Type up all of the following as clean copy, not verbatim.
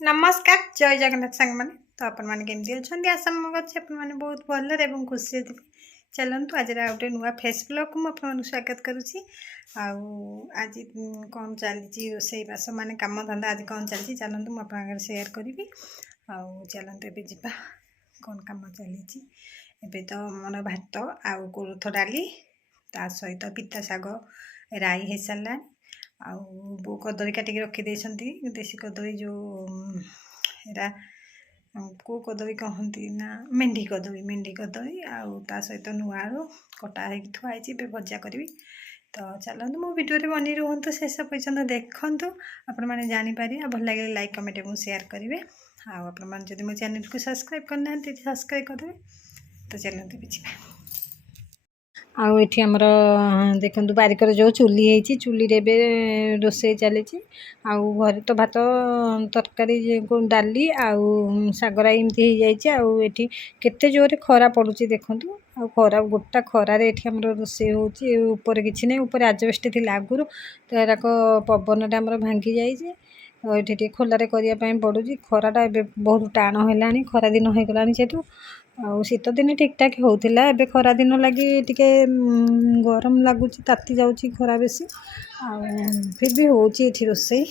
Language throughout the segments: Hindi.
नमस्कार जय जगन्नाथ सांग मैंने तो आपण मैंने केमती अच्छा आशा मुझे आपने बहुत भलर और खुशी थे। चलतु आज गोटे नुआ फेस ब्लॉग को मुझे स्वागत करुच्ची। आज कौन चली रोसई बास मान कम धंदा आज कौन चलती चलतु मुझे सेयार करी। चलतु ए जा कौन कम चली एबे तो मन भात आउ कोलथ डाली ता सहित पिता शाग राई हो सारा आउ बो कदली काटिक रखी देसी कदली जो एरा को कदली कहती ना मेंढी कदली आउ ता सहित नुआ आलू कटा हो थुआई भजा करी। तो चलते मो वीडियो बनी रुहतु शेष पर्यटन देखूँ आपण मैंने जानीपर भल लगे लाइक कमेंट और शेयर करेंगे। आप मो चैनल को सब्सक्राइब करना सब्सक्राइब करदे। तो चलते बिछा आउ एठी हमर देखंतु बारिकर जो चुली है चुली रे रोसे चली आउ घर तो भात तरकारी डाली आउ सागरा एमती हो जाए केते जोरे खरा पड़ुची देखंतु आउ खरा गोटा खरार एठी हमर रोसे होची ऊपर किछि नै ऊपर आजबेस्ट थिला आगुरु तो एराक पवन टा हमर भांगी जाइए तो ये खोलारे करने पड़ुची खराटा बहुत टाण है खरा दिन हो गलानी जेतु आउ शीत दिन ठीक ठाक होता है खरा दिन लगी टिके गरम लगुच ताती जाऊँगी खरा बेसी आउ फिर भी होची रोसई।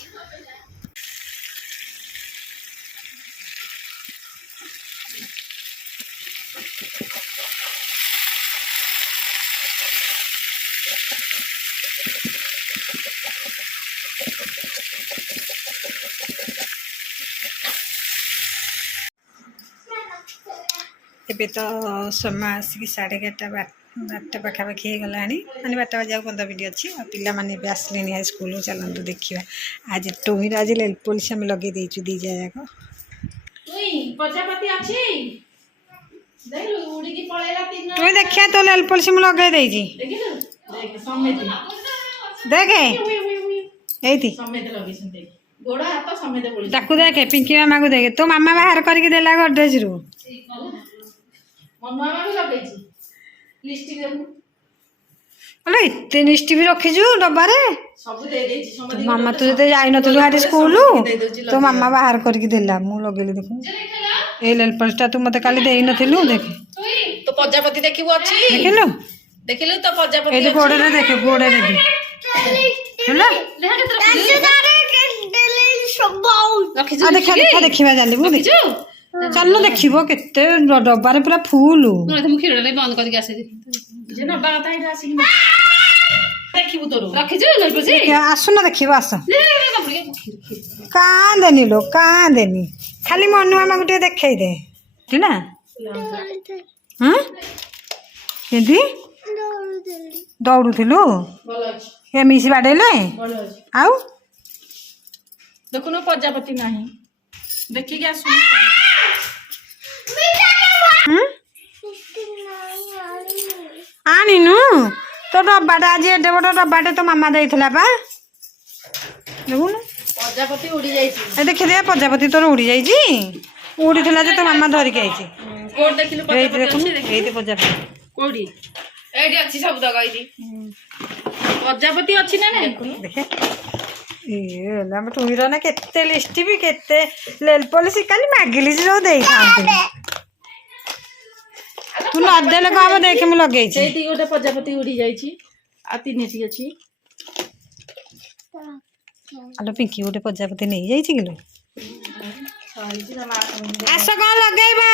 एबे तो समय आसिक 11:30 12टा पाखापाखि हो गला माने 12टा बजे 15 मिनट अच्छी पिला माने आसले स्कूल चलते देखा आज टोमीर आज नेल पॉलिश आम लगे देचु दी जाक तुम देखिया तो नेल पॉलिश मु लगे देची देखे एथी ताकू देखे पिंकी मामा को देखे तो मामा बाहर करके देला गडरेज रु एते लिस्ट भी रखीचु डब्बारे तो मामा तू जो जाई नथलु हारी स्कूल तो मामा बाहर करके देला मु लगेली देखु ए लेल पलटा तू मते काली देई नथलु देख तो प्रजापति देखिबो अछि देखिलु तो प्रजापति ए गोड़े रे देखे गोड़े रे हैला आ देखा देखिबा जानिबु देखिजो चलनु देखिबो केते डब्बारे पूरा फुल तुम खीर रे बंद करके आसे जे न बाता इटा आसी देखिबु तोरो रखिजो न बजे आसु न देखिबो आस कां देनी लो कां देनी खाली मनु मामा गुटे देखाई दे ठीक ना हां केदी दौड़ू थिलु ए मिसी बाडेले आउ देखुनो प्रजापति नाही देखि के आसु आनीनु तो डब्बाटा आज एडे बड़ डब्बाटे तो मामा देइथिला बा देखुन प्रजापति उड़ी जाईची ए देखि दे प्रजापति तोर उड़ी जाईची उड़ी थिला जे तो मामा धरि के आईची कोड देखिलु प्रजापति ए दे प्रजापति कोडी एडी अछि सब दगाईदी प्रजापति अछि ना देखे ए लाम तुमिरा ना केते लिस्ट भी केते लेल पॉलिसी काली मागिली जो देई थांती तू न देले को हम देखे मु लगेई छी एटी गोटे प्रजापति उड़ी जाईची आ तीनेटी अछि आलो पिंकी गोटे प्रजापति नहीं जाई छी किलो आसो कोन लगेइबा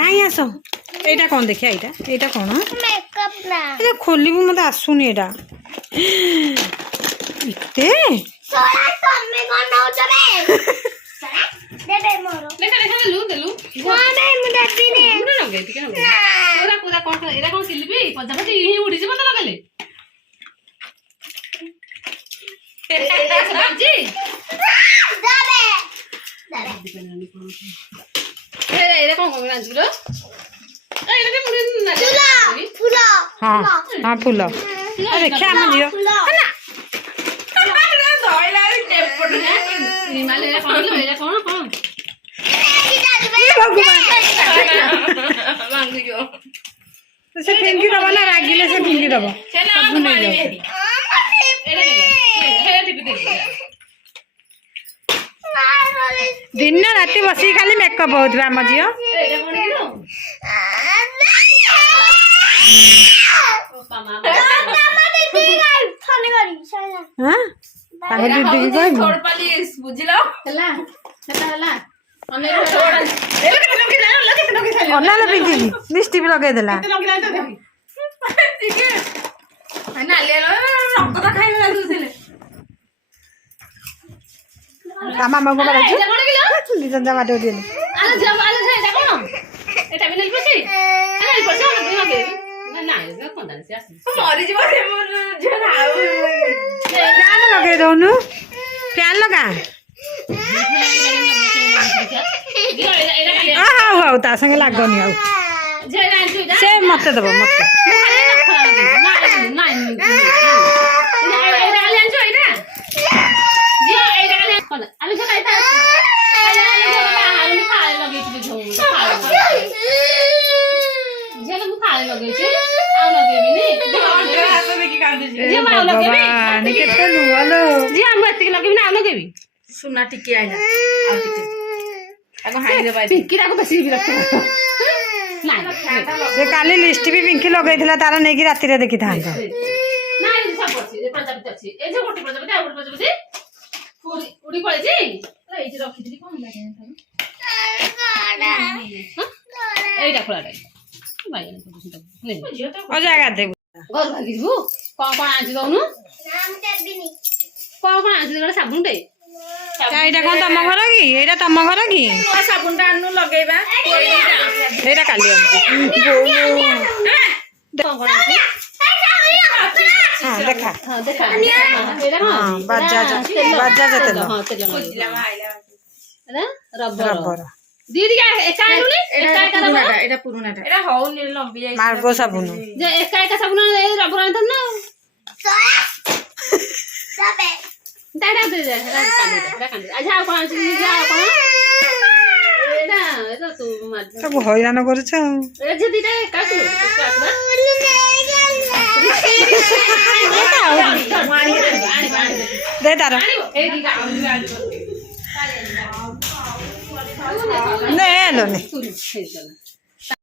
नहीं आसो एटा कोन देखिया एटा कोन मेकअप ना ए खोलिबु मते आसुनी एटा इते सोरा तमे कोन नौ चले दे दे मोरो देखा देलु कोन है मु दबी ने उड़ लगे ठीक है पूरा पूरा कोन एरा कोन सिलबी प्रजापति ही उड़ी जे मत लगले जी दबे एरा कोन रांजुरो एरा के मुड़ी ना फूला हां हां फूल आ देखा हम जियो ना दौइला टेपट है निमाले एरा कोन एरा कोन मांग गयो से फिंगी दबा ना रागिले से फिंगी दबा से ना मारी मेरी एरा दिन राति बसी खाली मेकअप होउथबे आम जियो ଏଇଟା କଣ କିଲୋ हां ताको दीदी की कहबो छोड़ पालिस बुझिलो ହେଲା ସେଟା ହେଲା ଅନେକ छोड़ अनाल पिंकी लिपस्टिक लगे देला ଟିକେ ନାଲିଆ ରକ୍ତ ତ ଖାଇବା ଲାଗୁଥିଲେ मामा को बोला ଏଇଟା କଣ କିଲୋ चुली जंजा माटे दिले ଆଲୋ ଜବ ଆଲୋ ଏଇଟା କଣ ଏଟା ବି ନେଇ ପଛେ ନେଇ ପଛେ ନା ନାଇଁ ସେ କଣ୍ଡା ସେ ଆସି ମରି ଯିବ ସେ ଝିଅ ଆଉ फैन लगे दोनु फैन लगा हाउ हाउ ता संगे लागनी आउ से मते दबो मते सुना टिके आइला आ टिके आगो हाई दे बाई पिंकी राको बेसी भी रख से काली लिस्ट भी पिंकी लगे दिला तारा नेकी राती रे देखि थांता नाइ सब पछि ए प्रजापति अछि ए जे गोटी प्रजापति आ गोटी प्रजापति उड़ी उड़ी पळे छी ए जे रखि दिली कोन लागे एइटा खोलाटा बाई नै ओ जागा दे घर भागी जु कोन आछि दउनु कोन आछि गला साबुन दे एटा कोन तम घर की एटा तम घर की साबुन टा आनु लगेबा एटा काली हमको कोन आछि हां देखा हां देखा एटा हां बजाज तेल हां तेल खोजिला आइला अरे रबर रबर दीदी एका आनुनी एका रबर এটা পুরোনাটা एटा हौनी लंबी जाई मार्गो साबुन जे एका साबुन रबर आनत ना সবে दादा दे दे कांदे अच्छा कोन आछि जा कोन एटा तू मार सब हैरान करूछ ए जे दीटा काटू काटबा दे तारा ने लो ने